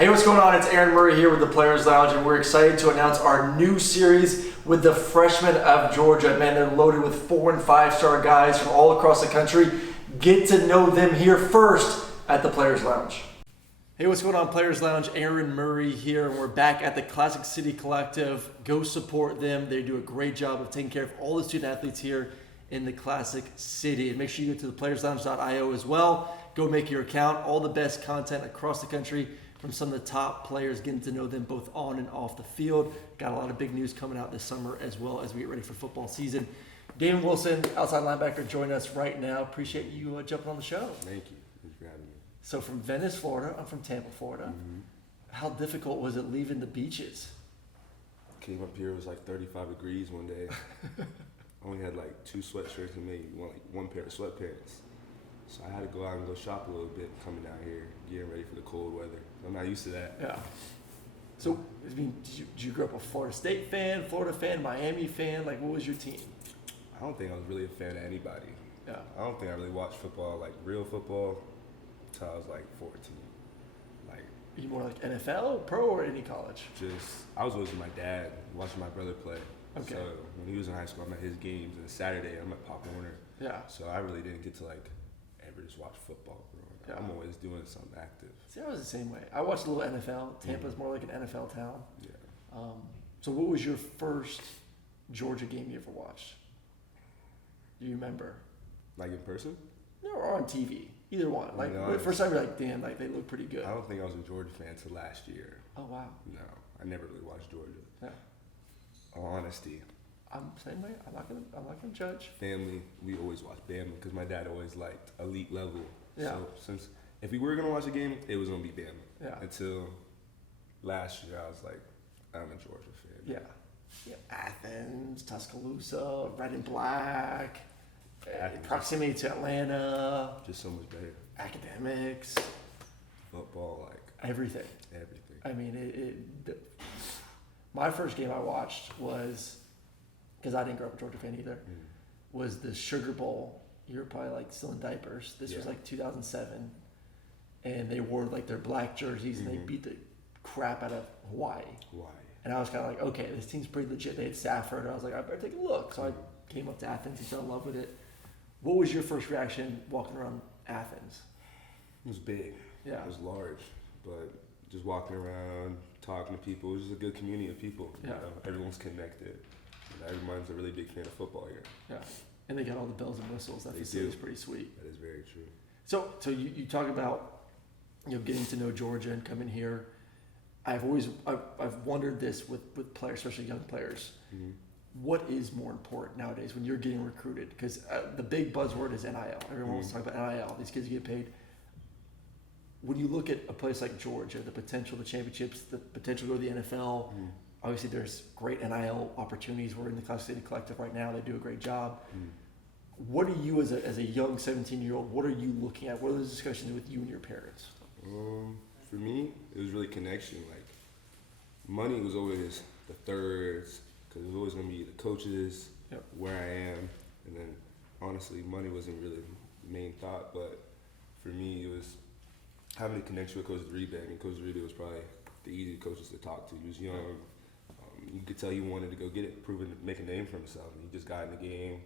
Hey, what's going on? It's Aaron Murray here with the Players Lounge, and we're excited to announce our new series with the freshmen of Georgia. Man, they're loaded with 4- and 5-star guys from all across the country. Get to know them here first at the Players Lounge. Hey, what's going on, Players Lounge? Aaron Murray here, and we're back at the Classic City Collective. Go support them. They do a great job of taking care of all the student athletes here in the Classic City. And make sure you go to theplayerslounge.io as well. Go make your account. All the best content across the country from some of the top players, getting to know them both on and off the field. Got a lot of big news coming out this summer as well as we get ready for football season. Damon Wilson, outside linebacker, joining us right now. Appreciate you jumping on the show. Thank you. Thanks for having me. So from Venice, Florida. I'm from Tampa, Florida. Mm-hmm. How difficult was it leaving the beaches? Came up here, it was like 35 degrees one day. I only had like 2 sweatshirts and maybe one pair of sweatpants. So I had to go out and go shop a little bit coming down here, getting ready for the cold weather. I'm not used to that. Yeah. So, I mean, did you grow up a Florida State fan, Florida fan, Miami fan? Like, what was your team? I don't think I was really a fan of anybody. Yeah. I don't think I really watched football, like real football, until I was like 14. Like, are you more like NFL, pro, or any college? I was always with my dad, watching my brother play. Okay. So when he was in high school, I'm at his games, and Saturday I'm at Pop Warner. Yeah. So I really didn't get to like ever just watch football growing up. Yeah. I'm always doing something active. See, I was the same way. I watched a little NFL. Tampa's more like an NFL town. Yeah. So what was your first Georgia game you ever watched? Do you remember? Like in person? No, or on TV. Either one. Like, No, first time you're like, damn, like they look pretty good. I don't think I was a Georgia fan until last year. Oh, wow. No, I never really watched Georgia. Yeah. All honesty. I'm the same way. I'm not gonna judge. Family, we always watched Bama because my dad always liked elite level. Yeah. So if we were gonna watch a game, it was gonna be Bama. Yeah. Until last year, I was like, I'm a Georgia fan. Yeah. Athens, Tuscaloosa, red and black, Athens. proximity to Atlanta, Just so much better. academics, Football, like everything. I mean, my first game I watched was, because I didn't grow up a Georgia fan either, was the Sugar Bowl. You were probably like still in diapers. This was like 2007, and they wore like their black jerseys and they beat the crap out of Hawaii. And I was kind of like, okay, this team's pretty legit. They had Stafford. I was like, I better take a look. So I came up to Athens and fell in love with it. What was your first reaction walking around Athens? It was big. Yeah. It was large, but just walking around, talking to people, it was just a good community of people. Yeah. You know, everyone's connected. Everyone's a really big fan of football here. Yeah. And they got all the bells and whistles. That facility's pretty sweet. That is very true. So you talk about, getting to know Georgia and coming here. I've wondered this with players, especially young players. Mm-hmm. What is more important nowadays when you're getting recruited? Because the big buzzword is NIL. Everyone wants to talk about NIL. These kids get paid. When you look at a place like Georgia, the potential, the championships, the potential to go to the NFL, obviously there's great NIL opportunities. We're in the Classic City Collective right now. They do a great job. What are you, as a young 17-year-old, what are you looking at? What are those discussions with you and your parents? For me, it was really connection. Like, money was always the thirds, because it was always going to be the coaches, where I am, and then honestly, money wasn't really the main thought, but for me, it was having a connection with Coach Uribe. I mean, Coach Uribe was probably the easiest coaches to talk to. He was young. You could tell he wanted to go get it, make a name for himself. And he just got in the game.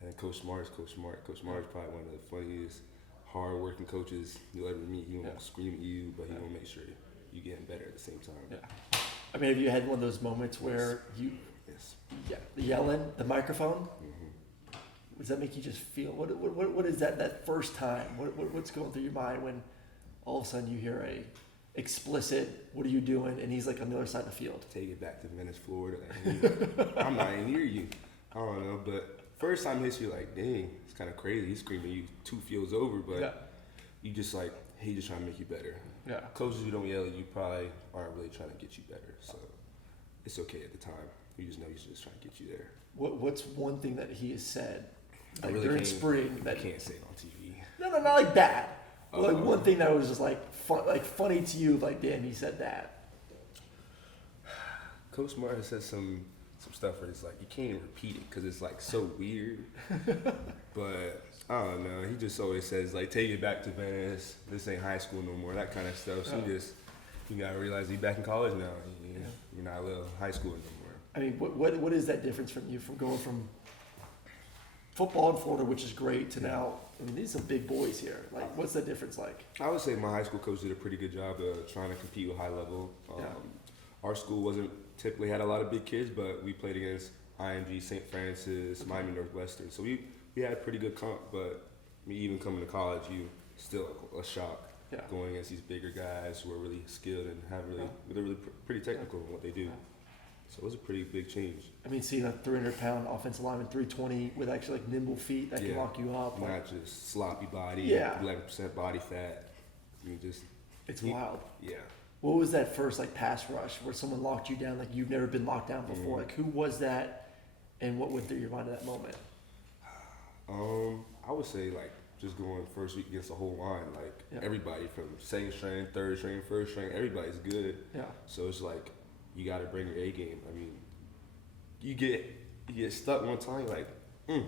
And then Coach Smart is Coach Smart. Coach Smart is probably one of the funniest, hard-working coaches you'll ever meet. He won't scream at you, but he won't make sure you're getting better at the same time. Yeah. I mean, have you had one of those moments where the yelling, the microphone? Mm-hmm. Does that make you just feel, what is that first time? What's going through your mind when all of a sudden you hear a explicit, what are you doing? And he's like on the other side of the field. Take it back to Venice, Florida. I'm not even near you. I don't know, but first time hits you like, dang, it's kind of crazy. He's screaming at you 2 fields over, but you just like, he just trying to make you better. Yeah. Coaches who don't yell at you probably aren't really trying to get you better. So it's okay at the time. You just know he's just trying to get you there. What's one thing that he has said during spring that I can't say it on TV? No, not like that. Like one thing that was just like funny to you, like, damn, he said that. Coach Smart has said some stuff where it's like you can't even repeat it because it's like so weird. But I don't know. He just always says like, take it back to Venice. This ain't high school no more. That kind of stuff. So You gotta realize you're back in college now. You're not a little high school anymore. I mean, what is that difference from you from going from football in Florida, which is great, to now? I mean, these are some big boys here. Like, what's the difference like? I would say my high school coach did a pretty good job of trying to compete with high level. Our school wasn't typically had a lot of big kids, but we played against IMG, St. Francis, Miami Northwestern. So we had a pretty good comp, but even coming to college, you still a shock going against these bigger guys who are really skilled and they're really pretty technical in what they do. So it was a pretty big change. I mean, seeing a 300-pound offensive lineman, 320 with actually like nimble feet that can lock you up. Not just sloppy body, 11% body fat. I mean, it's wild. Yeah. What was that first like pass rush where someone locked you down like you've never been locked down before? Like, who was that, and what went through your mind at that moment? I would say like just going first week against the whole line, like everybody from second string, third string, first string, everybody's good. Yeah. So it's like you got to bring your A game. I mean, you get stuck one time, like, and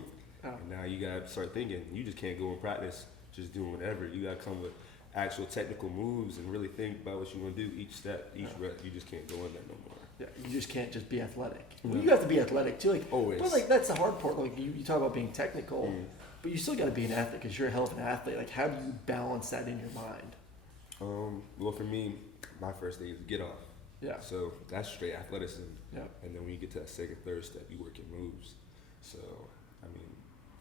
now you got to start thinking. You just can't go in practice just doing whatever. You got to come with actual technical moves and really think about what you want to do each step, each rep. You just can't go in that no more. Yeah, you just can't just be athletic. Well, you have to be athletic too. Like, always. But like that's the hard part. Like you talk about being technical, but you still got to be an athlete because you're a hell of an athlete. Like, how do you balance that in your mind? Well, for me, my first thing is get off. Yeah. So that's straight athleticism. Yeah. And then when you get to that second, third step, you work your moves. So, I mean,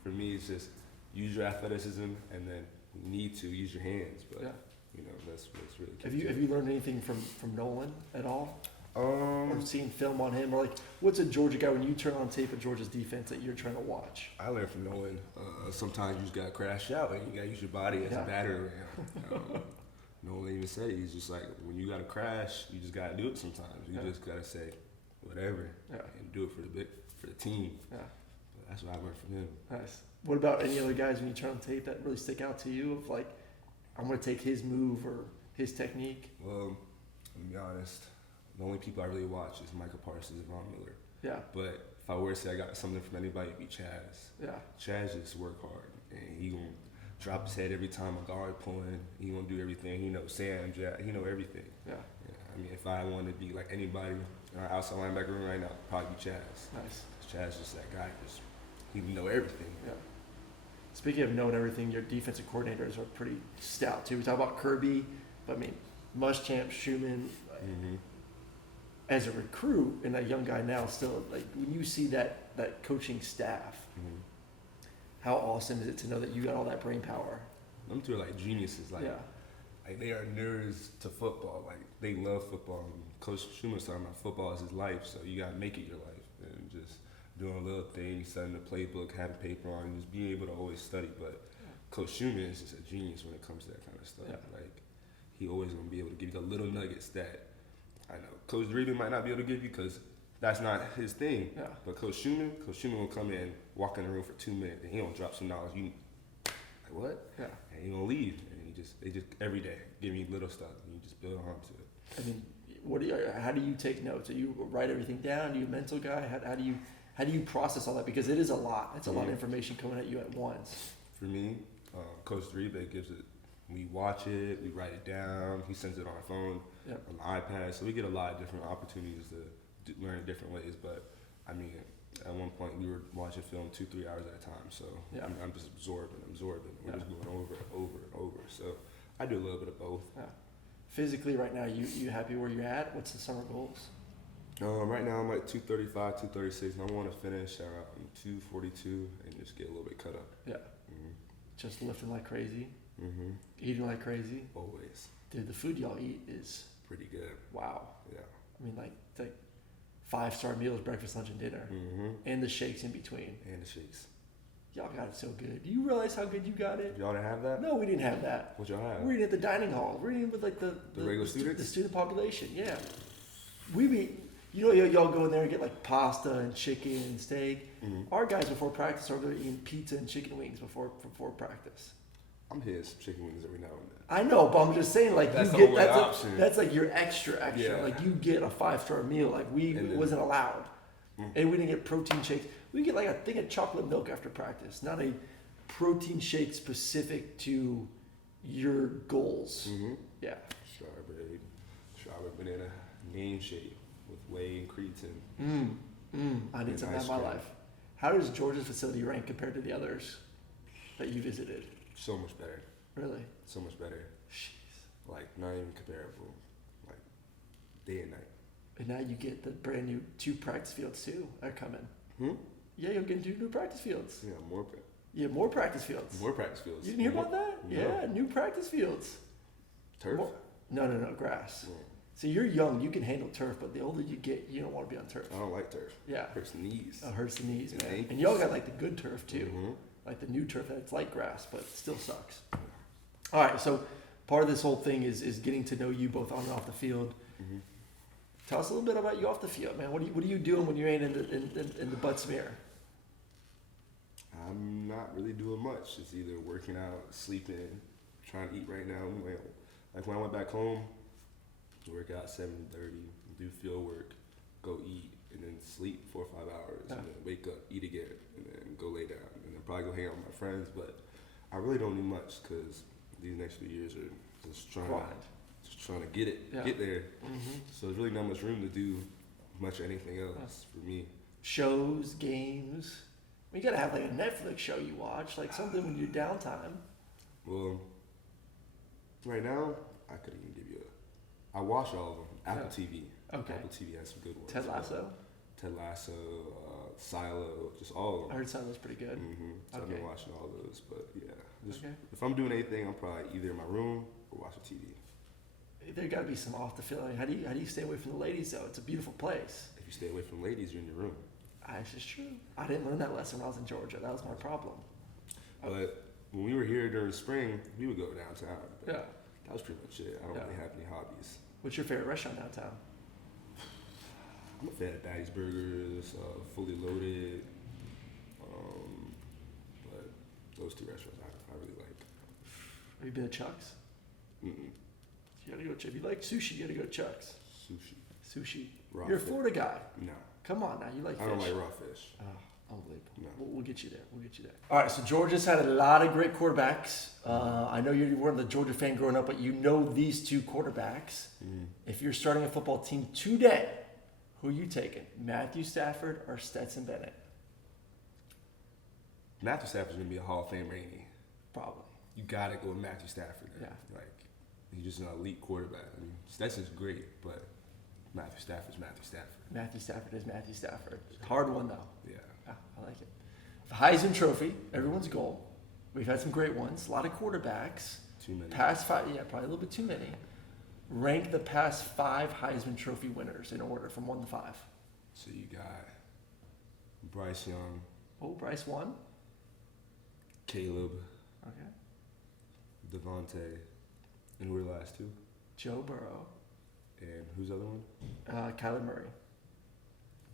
for me, it's just use your athleticism, and then you need to use your hands. But you know, that's really key. Have you learned anything from Nolan at all? Or seen film on him, or like, what's a Georgia guy when you turn on tape of Georgia's defense that you're trying to watch? I learned from Nolan. Sometimes you just gotta crash out, and you gotta use your body as a battering ram. Nolan even said it. He's just like, when you gotta crash, you just gotta do it sometimes. You just gotta say whatever and do it for the team. Yeah. But that's what I learned from him. Nice. What about any other guys when you turn on tape that really stick out to you? Of like, I'm gonna take his move or his technique. Well, to be honest, the only people I really watch is Michael Parsons and Von Miller. Yeah. But if I were to say I got something from anybody, it'd be Chaz. Yeah. Chaz just work hard, and he gonna drop his head every time a guard pulling. He gonna do everything. He knows Sam, Jack. He know everything. Yeah. I mean, if I wanted to be like anybody in our outside linebacker room right now, it'd probably be Chaz. Nice. Chaz just that guy. He know everything. Yeah. Speaking of knowing everything, your defensive coordinators are pretty stout too. We talk about Kirby, but I mean, Muschamp, Schumann. As a recruit and a young guy now, still like when you see that coaching staff, how awesome is it to know that you got all that brain power? Them two are like geniuses. Like they are nerds to football. Like they love football. And Coach Schumann was talking about football is his life, so you gotta make it your life and just doing little things, studying the playbook, having paper on, and just being able to always study. But Coach Schumann is just a genius when it comes to that kind of stuff. Yeah. Like he always gonna be able to give you the little nuggets that I know Coach Dreeben might not be able to give you because that's not his thing. Yeah. But Coach Schumann will come in, walk in the room for 2 minutes, and he gonna drop some knowledge. You like what? Yeah. And he gonna leave, and they just every day give you little stuff, and you just build onto it. I mean, how do you take notes? Do you write everything down? Are you a mental guy? How do you process all that? Because it is a lot. It's a lot of information coming at you at once. For me, Coach Dreeben gives it. We watch it, we write it down. He sends it on our phone, on the iPad. So we get a lot of different opportunities to learn in different ways. But I mean, at one point we were watching film 2-3 hours at a time. So I'm just absorbing. We're just going over and over. So I do a little bit of both. Yeah. Physically, right now, you happy where you're at? What's the summer goals? Right now I'm at 235, 236, and I want to finish around 242 and just get a little bit cut up. Yeah. Just lifting like crazy. Eating like crazy. Always. Dude, the food y'all eat is pretty good. Wow. Yeah. I mean, like 5-star meals, breakfast, lunch, and dinner, and the shakes in between. And the shakes. Y'all got it so good. Do you realize how good you got it? Y'all didn't have that? No, we didn't have that. What y'all have? We're eating at the dining hall. We're eating with like the regular students, the student population. Yeah. We be. You know, y'all go in there and get like pasta and chicken and steak. Our guys before practice are going to eat pizza and chicken wings before practice. I'm his chicken wings every now and then. I know, but I'm just saying, like, that's you get that's like your extra. Yeah. Like you get a 5-star meal. Like it wasn't allowed, and we didn't get protein shakes. We get like a thing of chocolate milk after practice, not a protein shake specific to your goals. Yeah. Strawberry sour banana name shake with whey and creatine. I need And some of that ice in my cream. life. How does Georgia's facility rank compared to the others that you visited? So much better. Really? So much better. Jeez. Like, not even comparable. Like, day and night. And now you get the brand new 2 practice fields too are coming. Yeah, you'll get 2 new practice fields. Yeah, Yeah, more practice fields. more practice fields. You didn't hear about that? No. Yeah, new practice fields. Turf? No, grass. Yeah. See, you're young, you can handle turf, but the older you get, you don't want to be on turf. I don't like turf. Yeah. Hurts the knees. It hurts the knees, And man. ankles. And y'all got like the good turf too. Mhm. Like the new turf that's like grass, but it still sucks. All right, so part of this whole thing is getting to know you both on and off the field. Mhm. Tell us a little bit about you off the field, man. What are you doing when you ain't in the butt smear? I'm not really doing much. It's either working out, sleeping, trying to eat right now. Like when I went back home, work out 7:30, do field work, go eat, and then sleep 4 or 5 hours, and then wake up, eat again, and then go lay down, and then probably go hang out with my friends. But I really don't need much because these next few years are just trying to get there. So there's really not much room to do much anything else for me. Shows, games. You gotta have like a Netflix show you watch, like something when you're downtime. Well, right now I couldn't even give you I watch all of them. Apple TV. Okay. Apple TV has some good ones. Ted Lasso. Ted Lasso, Silo, just all of them. I heard Silo's pretty good. So I've been watching all those, but yeah, just if I'm doing anything, I'm probably either in my room or watching TV. There got to be some off the field. I mean, how do you stay away from the ladies though? It's a beautiful place. If you stay away from ladies, you're in your room. That's just true. I didn't learn that lesson when I was in Georgia. That was my problem. But when we were here during spring, we would go downtown. But Yeah. that was pretty much it. I don't really have any hobbies. What's your favorite restaurant downtown? I'm a fan of Daddy's Burgers, Fully Loaded, but those 2 restaurants I really like. Have you been to Chuck's? Mm-mm. You gotta go. If you like sushi, you gotta go to Chuck's. Sushi. Raw You're a fish. Florida guy. No. Come on now, you like fish. I don't like raw fish. Oh, unbelievable. No. We'll get you there. All right, so Georgia's had a lot of great quarterbacks. I know you weren't the Georgia fan growing up, but you know these 2 quarterbacks. If you're starting a football team today, who are you taking? Matthew Stafford or Stetson Bennett? Matthew Stafford's gonna be a Hall of Fame rainy. Probably. You gotta go with Matthew Stafford. Yeah. Like, he's just an elite quarterback. I mean, Stetson's great, but Matthew Stafford's Matthew Stafford. Matthew Stafford is Matthew Stafford. Hard one, though. Yeah. I like it. The Heisman Trophy, everyone's goal. We've had some great ones. A lot of quarterbacks. Too many. Past 5, probably a little bit too many. Rank the past 5 Heisman Trophy winners in order from 1 to 5. So you got Bryce Young, Oh, Bryce won. Caleb, Okay. Devontae, and who were the last 2? Joe Burrow. And who's the other one? Kyler Murray.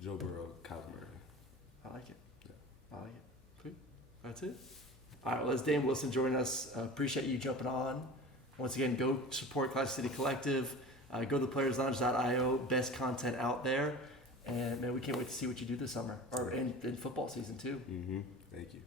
Joe Burrow, Kyler Murray. I like it. Yeah. I like it. Cool. That's it. All right, well, that's Damon Wilson joining us. Appreciate you jumping on. Once again, go support Classic City Collective. Go to playerslounge.io. Best content out there. And, man, we can't wait to see what you do this summer or in football season, too. Thank you.